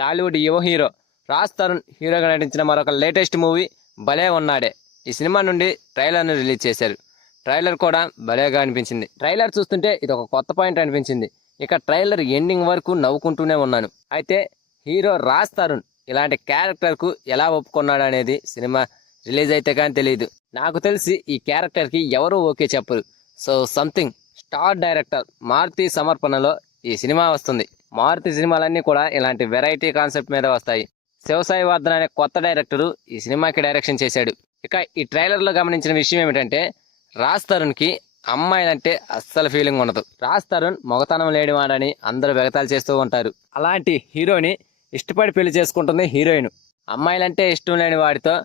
టాలీవుడ్ యువ హీరో రాజ్ తరుణ్ హీరోగా నటించిన మరొక లేటెస్ట్ మూవీ భలే ఉన్నాడే. ఈ సినిమా నుండి ట్రైలర్ను రిలీజ్ చేశారు. ట్రైలర్ కూడా భలేగా అనిపించింది. ట్రైలర్ చూస్తుంటే ఇది ఒక కొత్త పాయింట్ అనిపించింది. ఇక ట్రైలర్ ఎండింగ్ వరకు నవ్వుకుంటూనే ఉన్నాను. అయితే హీరో రాజ్ తరుణ్ ఇలాంటి క్యారెక్టర్కు ఎలా ఒప్పుకున్నాడు అనేది సినిమా రిలీజ్ అయితే కానీ తెలియదు నాకు తెలిసి ఈ క్యారెక్టర్కి ఎవరూ ఓకే చెప్పరు. So something star director Maruthi సమర్పణలో ఈ సినిమా వస్తుంది. మారుతి సినిమాలన్నీ కూడా ఇలాంటి వెరైటీ కాన్సెప్ట్ మీద వస్తాయి. శివసాయి వర్ధన్ అనే కొత్త డైరెక్టరు ఈ సినిమాకి డైరెక్షన్ చేశాడు. ఇక ఈ ట్రైలర్లో గమనించిన విషయం ఏమిటంటే రాజ్ తరుణ్కి అమ్మాయిలంటే అస్సలు ఫీలింగ్ ఉండదు. రాజ్ తరుణ్ మొగతనం లేనివాడని అందరూ వెగతాలు చేస్తూ ఉంటారు. అలాంటి హీరోని ఇష్టపడి పెళ్ళి చేసుకుంటుంది హీరోయిన్. అమ్మాయిలంటే ఇష్టం లేని వాడితో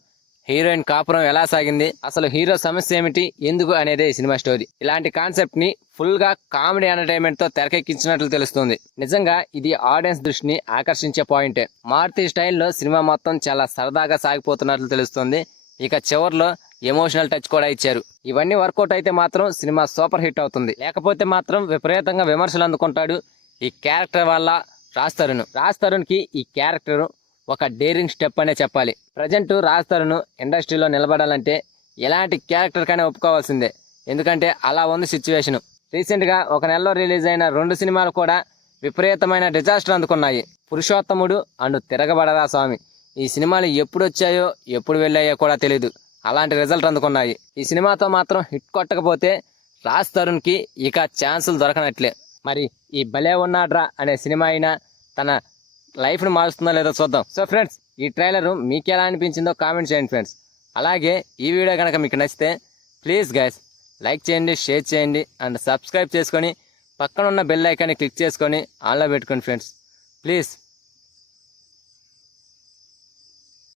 హీరోయిన్ కాపురం ఎలా సాగింది? అసలు హీరో సమస్య ఏమిటి? ఎందుకు అనేదే ఈ సినిమా స్టోరీ. ఇలాంటి కాన్సెప్ట్ని ఫుల్గా కామెడీ ఎంటర్టైన్మెంట్తో తెరకెక్కించినట్లు తెలుస్తుంది. నిజంగా ఇది ఆడియన్స్ దృష్టిని ఆకర్షించే పాయింటే. మారుతి స్టైల్లో సినిమా మొత్తం చాలా సరదాగా సాగిపోతున్నట్లు తెలుస్తుంది. ఇక చివర్లో ఎమోషనల్ టచ్ కూడా ఇచ్చారు. ఇవన్నీ వర్కౌట్ అయితే మాత్రం సినిమా సూపర్ హిట్ అవుతుంది. లేకపోతే మాత్రం విపరీతంగా విమర్శలు అందుకుంటాడు ఈ క్యారెక్టర్ వల్ల రాజ్ తరుణ్. రాజ్ తరుణ్కి ఈ క్యారెక్టర్ ఒక డేరింగ్ స్టెప్ అనే చెప్పాలి. ప్రజెంట్ రాజ్ తరుణ్ ఇండస్ట్రీలో నిలబడాలంటే ఎలాంటి క్యారెక్టర్ కానీ ఒప్పుకోవాల్సిందే. ఎందుకంటే అలా ఉంది సిచ్యువేషను రీసెంట్గా ఒక నెలలో రిలీజ్ అయిన రెండు సినిమాలు కూడా విపరీతమైన డిజాస్టర్ అందుకున్నాయి. పురుషోత్తముడు అండ్ తిరగబడరా స్వామి. ఈ సినిమాలు ఎప్పుడు వచ్చాయో ఎప్పుడు వెళ్ళాయో కూడా తెలియదు అలాంటి రిజల్ట్ అందుకున్నాయి. ఈ సినిమాతో మాత్రం హిట్ కొట్టకపోతే రాజ్ తరుణ్కి ఇక ఛాన్సులు దొరకనట్లే. మరి ఈ భలే ఉన్నాడ్రా అనే సినిమా అయినా తన లైఫ్ను మారుస్తుందో లేదో చూద్దాం. సో ఫ్రెండ్స్ ఈ ట్రైలర్ మీకు ఎలా అనిపించిందో కామెంట్ చేయండి ఫ్రెండ్స్. అలాగే ఈ వీడియో కనుక మీకు నచ్చితే ప్లీజ్ గైస్ లైక్ చేయండి షేర్ చేయండి అండ్ సబ్స్క్రైబ్ చేసుకొని పక్కన ఉన్న బెల్ ఐకాన్ని క్లిక్ చేసుకొని ఆన్లో పెట్టుకోండి ఫ్రెండ్స్. ప్లీజ్.